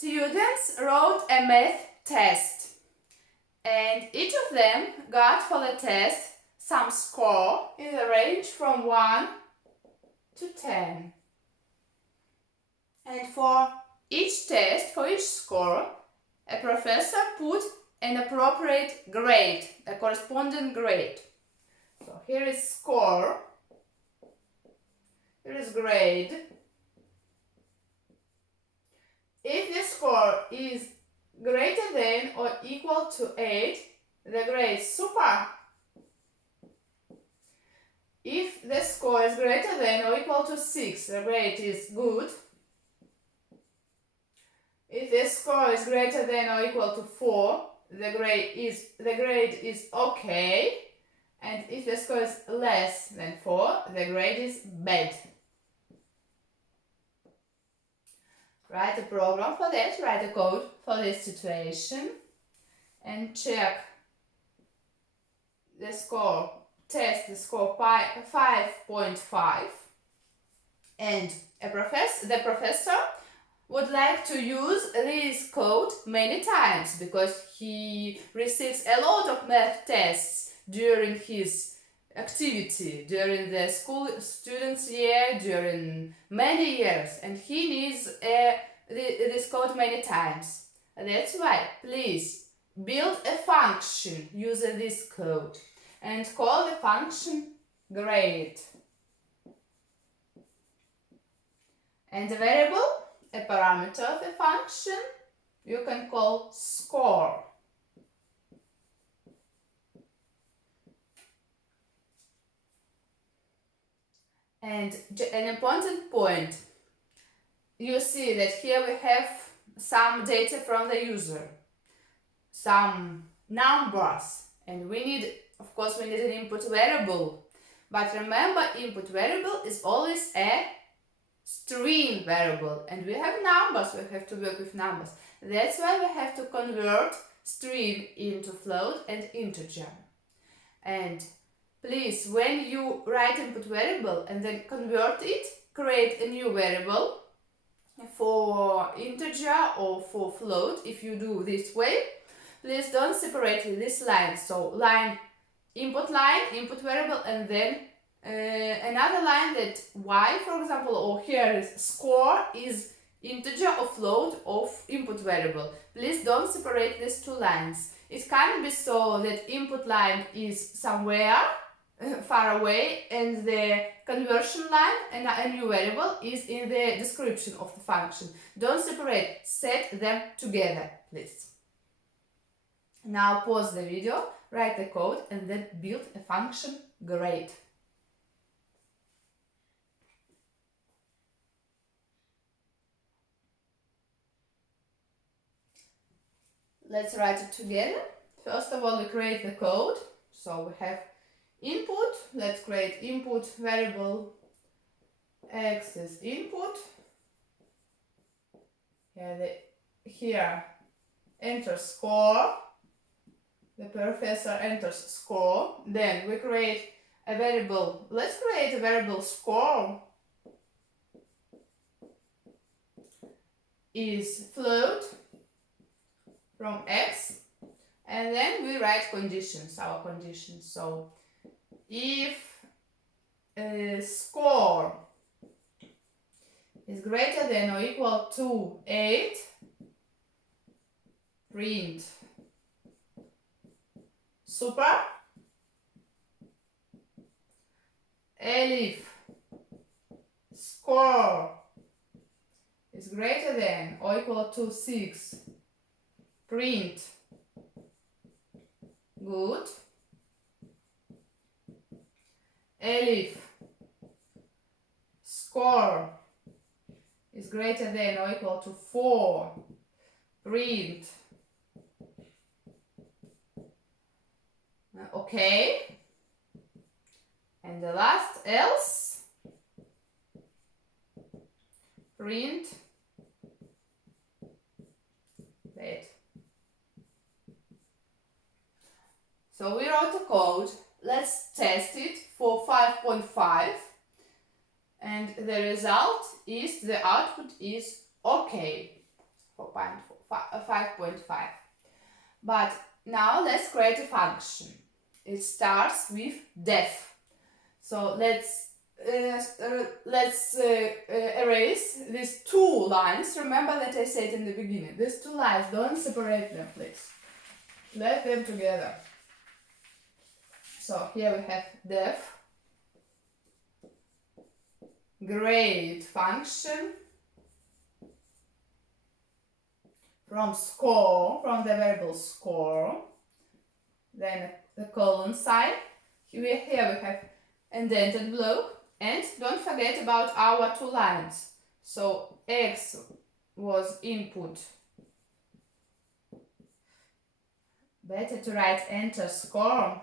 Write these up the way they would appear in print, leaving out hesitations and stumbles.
Students wrote a math test, and each of them got for the test some score in the range from 1 to 10. And for each test, for each score, a professor put an appropriate grade, a corresponding grade. So here is score, here is grade. If the score is greater than or equal to 8, the grade is super. If the score is greater than or equal to 6, the grade is good. If the score is greater than or equal to 4, the grade is okay. And if the score is less than 4, the grade is bad. Write a program for that, write a code for this situation, and check the score, test the score 5.5, and the professor would like to use this code many times because he receives a lot of math tests during his activity, during the school students year, during many years, and he needs this code many times. That's why, please build a function using this code and call the function grade. And a variable, a parameter of the function, you can call score. And an important point, you see that here we have some data from the user, some numbers, and we need an input variable. But remember, input variable is always a string variable, and we have numbers, we have to work with numbers. That's why we have to convert string into float and integer. And please, when you write input variable and then convert it, create a new variable for integer or for float. If you do this way, please don't separate this line. So line, input variable, and then another line that y, for example, or here is score is integer or float of input variable. Please don't separate these two lines. It can be so that input line is somewhere far away and the conversion line and a new variable is in the description of the function. Don't separate, set them together, please. Now pause the video, write the code, and then build a function grade. Let's write it together. First of all, we create the code. So we have input. Let's create input variable x is input. Here enter score. The professor enters score. Then we create a variable. Let's create a variable score is float from x, and then we write conditions, our conditions. So if score is greater than or equal to 8, print super. Elif score is greater than or equal to 6, print good. Elif score is greater than or equal to 4, print okay. And the last else, print bad. So we wrote a code. Let's test it for 5.5, and the result is the output is okay. 5.5. But now let's create a function. It starts with def. So let's erase these two lines. Remember that I said in the beginning, these two lines, don't separate them, please. Let them together. So here we have def grade function from score, from the variable score, then the colon sign. Here we have indented block, and don't forget about our two lines. So X was input. Better to write enter score,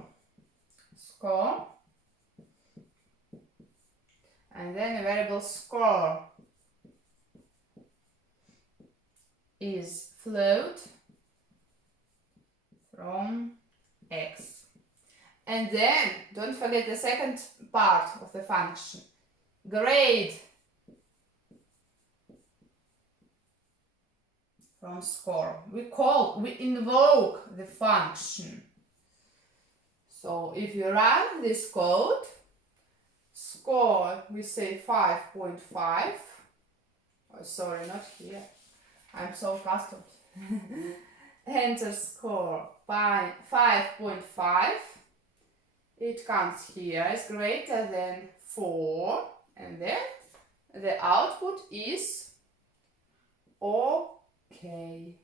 and then a variable score is float from X. And then don't forget the second part of the function, grade from score. We invoke the function. So if you run this code, score, we say 5.5. Oh, sorry, not here. I'm so accustomed. Enter score by 5.5. It comes here is greater than 4, and then the output is OK.